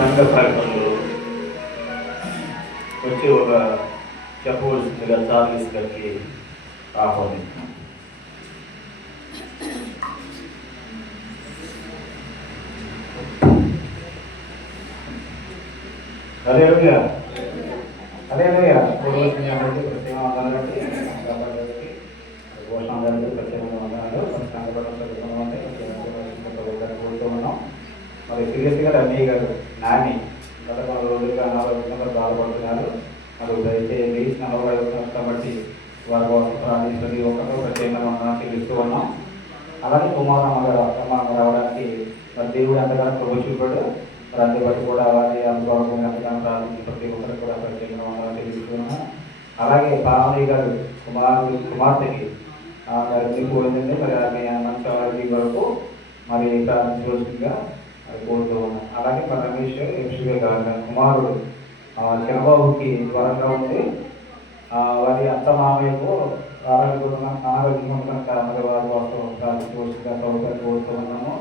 సంఘ కార్యక్రమంలో వచ్చి ఒక చెప్పవలసిందిగా చార్లీస్ గారికి ఆహ్వానిస్తున్నాం. హల్లెలూయా హల్లెలూయా. మరి సీరియస్గా రమయ్య గారు నాని గత కొన్ని రోజులుగా అనారోగ్యంగా బాధపడుతున్నారు. మరి దయచేసి నలభై కాబట్టి వారి కోసం ప్రార్థించండి. ఒకరు ప్రత్యేకంగా చెల్లిస్తూ ఉన్నాం. అలాగే కుమారమ్మ గారు అత్తమ్మ రావడానికి మరి దేవుడు ఎంతగానో ప్రభు చూపాడు. మరి అందు బట్టి కూడా వారి అనుభవం ఎంతగానో ప్రార్థించి ప్రతి ఒక్కరికి కూడా ప్రత్యేకంగా చెల్లిస్తూ ఉన్నాం. అలాగే పావని గారు కుమార్తెకి మీకు పోయిందండి. మరి ఆమె మంచి వరకు మరి ప్రార్థించవలసిందిగా కోరుతూ ఉన్నాం. అలాగే మన రమేష్ ఎంసీగా గారు కుమారుడు చిన్నబాబుకి జ్వరంగా ఉంది. వారి అత్త మామయ్యకు అనారోగ్యం కనుక మరి వారి కోసం ప్రార్థించవలసిందిగా కోరుతూ ఉన్నాము.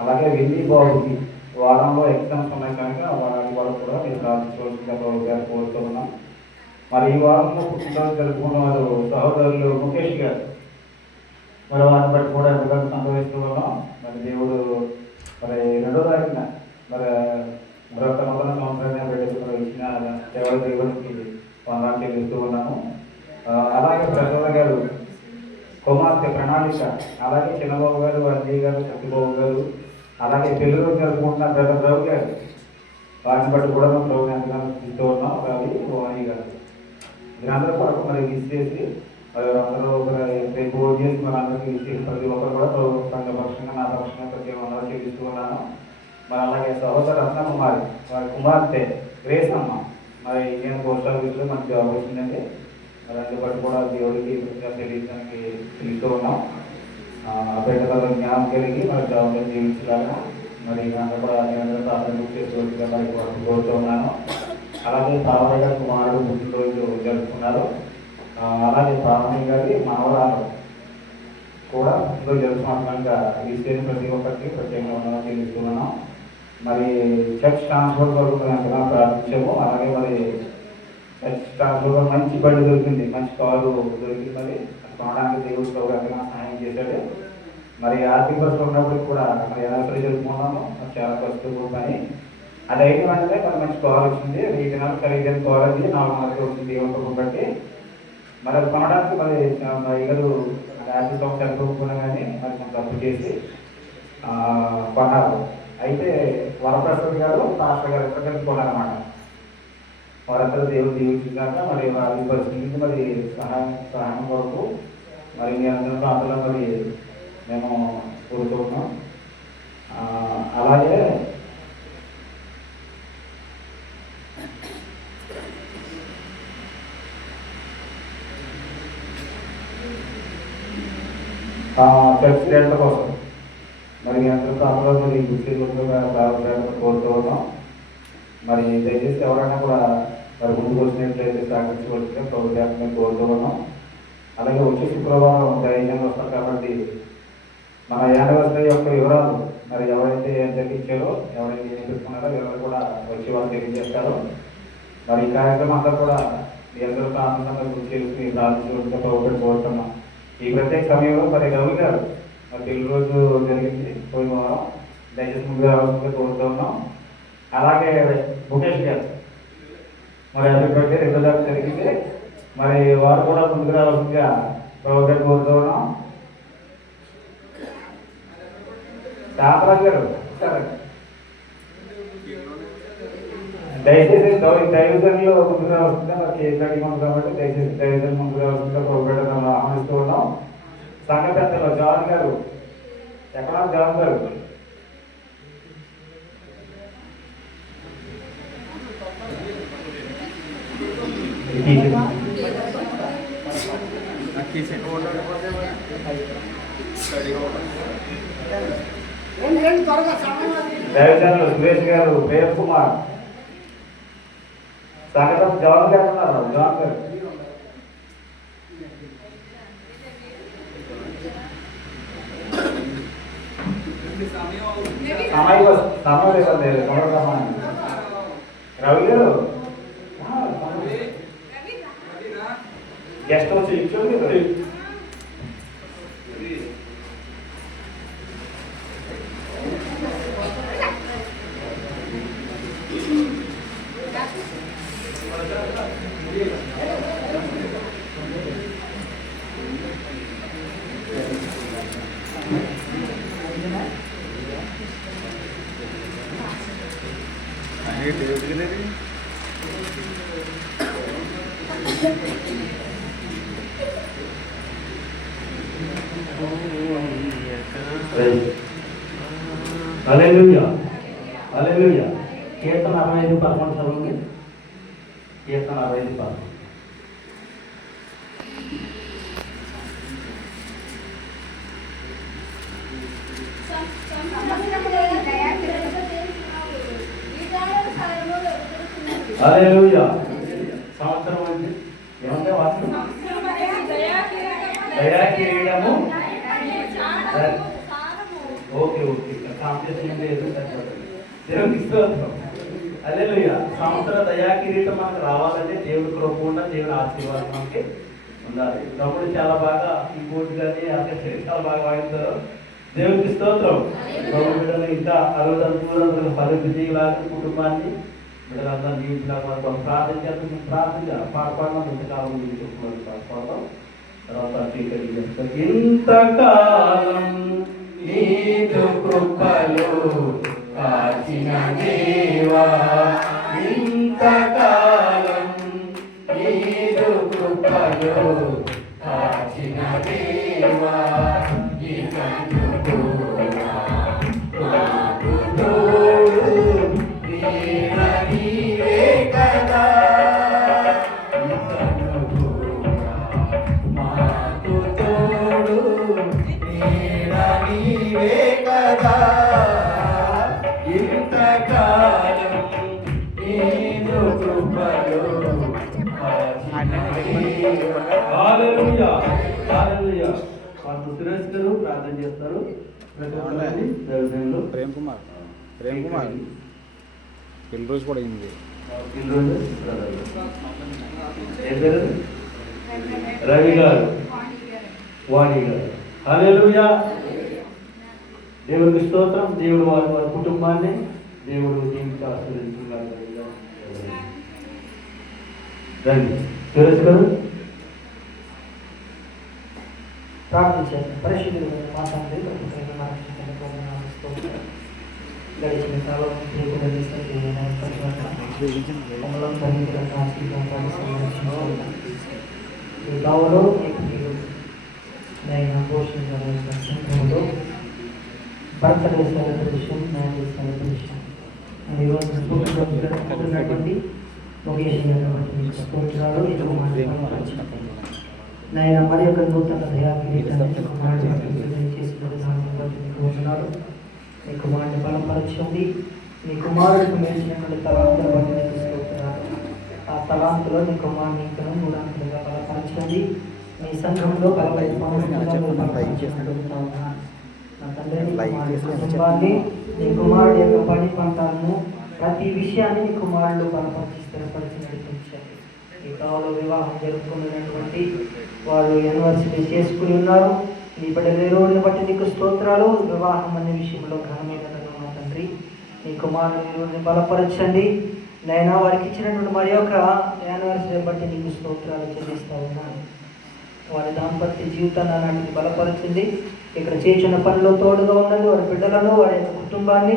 అలాగే వెల్లి బాబుకి వారంలో ఎగ్జామ్స్ ఉన్నాయి కనుక వారి వరకు కూడా మీరు ప్రార్థించవలసిందిగా కోరుతూ ఉన్నాం. మరి ఈ వారంలో పుట్టినరోజు జరుపుకున్న వారు సహోదరులు ముఖేష్ గారు మరి వారిని బట్టి కూడా ఎంతగానో సంతోషిస్తూ ఉన్నాం. మరి దేవుడు మరి 2వ తారీఖున మరి మరొక నూతన సంవత్సరాన్ని ఇచ్చిన సేవల దేవుడికి వందనాలు చెల్లిస్తూ ఉన్నాము. అలాగే ప్రసాద్ గారు కుమార్తె ప్రణాళిక, అలాగే చిన్నబాబు గారు అజయ్ గారు సత్యబాబు గారు, అలాగే పెళ్లి రోజు జరుపుకుంటున్న బ్రదర్ రావు గారు వారిని బట్టి కూడా మనం ప్రభుత్వం ఎంతగానో ఇస్తూ ఉన్నాం. రవి వాణి గారు వీరందరూ కొరకు మరి విజ్ చేసి మరి అందరూ రేపు భోజనం చేసి మన అందరికీ విజ్ చేసి ప్రతి ఒక్కరు కూడా సంఘపక్షంగా నా పక్షంగా ప్రతి ఒక్కరు చెల్లిస్తూ ఉన్నాను. మరి అలాగే సహోదర రత్నకుమారి వారి కుమార్తె గ్రేస్ అమ్మ మరి నేను పోస్ట్ ఆఫీస్లో మనకి జాబ్ వచ్చిందండి. మరి అందుబట్టి కూడా దేవుడికి తెలియడానికి తెలుస్తూ ఉన్నాం. బిడ్డల జ్ఞానం కలిగి మరి జాబ్లో జీవించలాగా మరి అందరూ కూడా ప్రార్థన చేసుకోవచ్చుగా మరి కోరుతూ ఉన్నాను. అలాగే పావని గారి కుమారుడు పుట్టినరోజు జరుపుకున్నారు. అలాగే పావని గారి మనవరాలు కూడా పుట్టినరోజు జరుపుకున్నట్లుగా ఈ స్టేజ్ ప్రతి ఒక్కరికి ప్రత్యేకంగా చెల్లిస్తున్నాను. మరి చర్చ్ ట్రాన్స్ఫర్ వరకు ఎంతగా ప్రార్థించాము. అలాగే మరి చర్చ్ ట్రాన్స్ఫర్ మంచి బండి దొరికింది, మంచి కారు దొరికింది. మరి కొనడానికి దేవుడు ప్రభు ఎంతగా సహాయం చేశాడు. మరి ఆర్థిక పరిస్థితి ఉన్నప్పటికీ కూడా మరి ఎలా జరుపుకున్నాము చాలా కష్టం పని. అది అయిన వెంటనే మరి మంచి కార్ వచ్చింది. 2 దినాలు ఖరీదైన కార్ అది 400 వచ్చింది దేవుడు బట్టి. మరి అది కొనడానికి మరి అయ్యగారు ఆర్థిక సంస్థ అనుకోకుండా కానీ మరి కొంత తప్పు చేసి కొన్నారు. అయితే వరప్రసాద్ గారు పాస్టర్ గారు ఎక్కడ కొన్నారన్నమాట. వారందరూ దేవుడు దీవించాక మరి వారి పరిస్థితి మరి సహాయం కొరకు మరి మీ అందరూ అందులో మరి మేము కోరుకుంటున్నాం. అలాగే చర్చ్ రేట్ల కోసం మరి అందరూ అందులో మరి కోరుతూ ఉన్నాం. మరి దయచేసి ఎవరైనా కూడా మరి ముందుకు వచ్చినట్లయితే సహకరించవలసిందిగా ప్రభుత్వం కోరుతూ ఉన్నాం. అలాగే వచ్చే శుక్రవారం దైర్యంగా వస్తారు కాబట్టి మన యానివర్సరీ యొక్క వివరాలు మరి ఎవరైతే జరిగించారో ఎవరైతే ఏం పెట్టుకున్నారో ఎవరు కూడా వచ్చి వాళ్ళు తెలియజేస్తారో. మరి ఈ కార్యక్రమం అంతా కూడా మీ అందరూ ఆనందంగా గుర్తు చేసుకుని ప్రార్థించవలసిందిగా ప్రభుత్వం కోరుతున్నాం. ఈ ప్రత్యేక సమయంలో మరి రవి గారు మరి పెళ్లి రోజు జరిగింది పోయిన వారం, దయచేసి ముందుగా రావాల్సిందిగా కోరుతూ ఉన్నాం. అలాగే ముఖేష్ గారు మరి అభిప్రాయం 2వ తారీఖు జరిగింది. మరి వారు కూడా ముందుకు రావాల్సిందిగా ప్రభుత్వం కోరుతూ ఉన్నాం. శాంతరాజు గారు దయచేసి దైవజన్లో ముందుకు రావాల్సిందిగా మరి కేసు అడిగినాం కాబట్టి దయచేసి దైవజన్ ముందుకు రావాల్సిందిగా ప్రభుత్వం ఆహ్వానిస్తూ ఉన్నాం. సంఘ పెద్దలు జాన్ గారు ఎక్కడ జాన్ గారు దైవజనులు సురేష్ గారు, ప్రేమ్ కుమార్, సంగతం జాన్ గారు ఉన్నారు. జాన్ గారు సమయం రవి గారు గెస్ట్ వచ్చి ఇచ్చారు. హల్లెలూయా హల్లెలూయా. కీర్తన 65:11 చదవండి. కీర్తన 65:11. హల్లెలూయా. సంవత్సరం అంటే ఏమంటే వాక్యం దయా కిరీటము. ఓకే ఓకే, కాంపిటీషన్ లేదు. దేవునికి స్తోత్రం. హల్లెలూయా. సంవత్సర దయా కిరీటం మనకు రావాలంటే దేవుడి కృప ఉండాలి, దేవుడి ఆశీర్వాదం మనకి ఉండాలి. తమ్ముడు చాలా బాగా ఈ కోర్టు కానీ ఆర్కెస్ట్రా చాలా బాగా వాయిస్తారు. దేవునికి స్తోత్రం. బిడ్డలు ఇంకా 60 ఫలించేలాగా కుటుంబాన్ని బిడ్డలంతా జీవించలాగా ప్రార్థన చేస్తాం. ప్రార్థన పాడపాడడం ఇంతకాలం పాడపాడడం తర్వాత ఇంతకాలం నీదు కృపలో కాచిన దేవా, ఇంతకాలం నీదు కృపలో కాచిన దేవా, ప్రార్థన చేస్తారు. ప్రేమ్ కుమార్ పెళ్లి రోజు కూడా అయింది. రవి గారు, వాణి గారు. హల్లెలూయా. దేవుడికి స్తోత్రం. దేవుడు వారి వారి కుటుంబాన్ని దేవుడు దీనికి ఆశీర్వదించుకున్నారు. రండి సురేష్ గారు ప్రార్థించారు. పరిశుద్ధులైన మా తండ్రి, గడిచిన కాలం ఈ కాలంలో నేను పోషించాల్సిన సంఘంలో బర్త్డే సెలబ్రేషన్, మ్యారేజ్ సెలబ్రేషన్ ఈరోజు జరుపుకుంటున్నటువంటి నాయన మరి యొక్క నూతన దయాకిరీటాన్ని నీ కుమారుని బలపరచండి. నీ కుమారుడికి మెచ్చినటువంటి తలాంతుల బట్టి తీసుకుంటున్నారు. ఆ తలాంతులో నీ కుమారుని ఇంకా మూడంతులుగా బలపరచండి. నీ సంఘంలో నా తండ్రి కుటుంబాన్ని, నీ కుమారుడి యొక్క పని పంటలను ప్రతి విషయాన్ని నీ కుమారుడు బలపరిచి స్థిరపరిచి నడిపించండి. ఈ కాలంలో వివాహం జరుపుకున్నటువంటి వారు యూనివర్సిటీ చేసుకుని ఉన్నారు. నీ బిడ్డల రోజుని బట్టి నీకు స్తోత్రాలు. వివాహం అనే విషయంలో ఘనమైన మా తండ్రి నీ కుమారుని రోజుని బలపరచండి. నైనా వారికి ఇచ్చినటువంటి మరి యొక్క యూనివర్సిటీ బట్టి నీకు స్తోత్రాలు చెల్లిస్తా ఉన్నాను. వారి దాంపత్య జీవితాన్ని అలాంటిది బలపరచింది. ఇక్కడ చేసిన పనిలో తోడుగా ఉండండి. వారి బిడ్డలను, వారి యొక్క కుటుంబాన్ని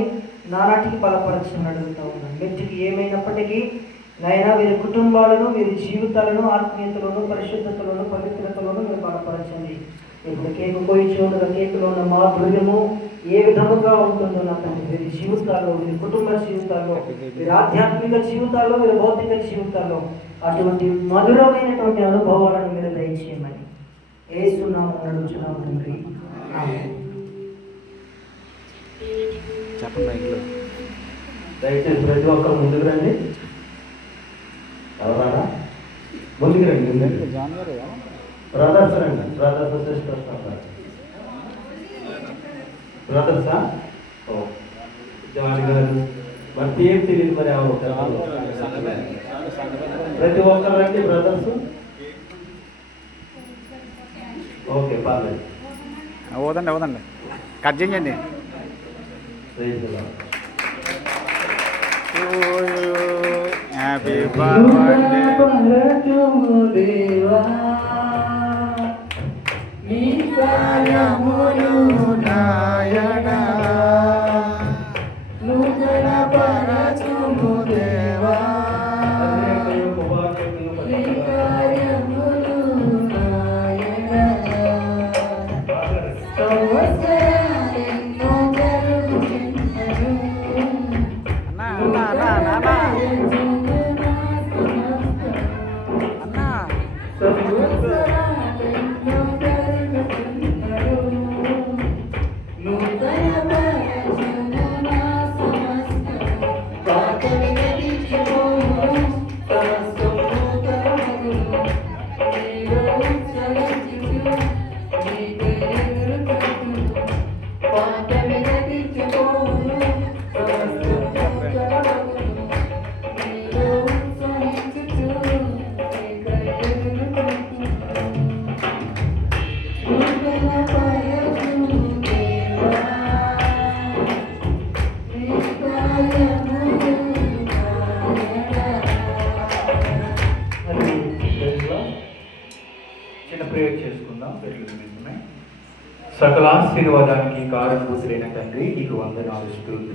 నానాటికి బలపరచని అడుగుతూ ఉన్నాను. వ్యక్తికి ఏమైనప్పటికీ నైనా వీరి కుటుంబాలను, వీరి జీవితాలను ఆత్మీయతలను, పరిశుద్ధతలను, పవిత్రతలను మీరు బలపరచండి. ఇప్పుడు కేకు పోయి చూడగా కేకులో ఉన్న మాధుర్యము ఏ విధముగా ఉంటుందో నా తండ్రి వీరి జీవితాల్లో, వీరి కుటుంబ జీవితాల్లో, వీరి ఆధ్యాత్మిక జీవితాల్లో, వీరి భౌతిక జీవితాల్లో అటువంటి మధురమైనటువంటి అనుభవాలను మీరు దయచేయమని యేసు నామమున అడుగుచున్నాము తండ్రి. ఆమేన్. చెప్పండి. దయచేసి ప్రతి ఒక్కరు ముందుకు రండి. ఎవరా ముందుకు రండి. జాన్ గారు బ్రదర్స్ రండి. బ్రదర్స్ సిస్టర్స్ బ్రదర్సా జాన్ గారు మరి ఏం తెలియదు మరి ఎవరు ప్రతి ఒక్కరు రండి బ్రదర్స్. ఓకే పర్లేదు. అవదండి అవదండి, కట్ చేయండి. హ్యాపీ బర్త్డే దేవా నీ కార్యములు నాయనా నూతన పరచుము దేవా నీ కార్యములు నాయనా సంవత్సరాలెన్నో జరుగుతున్నను అన్నా అన్నా అన్నా అన్నా అన్నా చిన్న ప్రేయర్ చేసుకుందాం. సకల ఆశీర్వాదానికి కారణభూతులైన తండ్రి, నీకు వందనాలు స్తుతులు.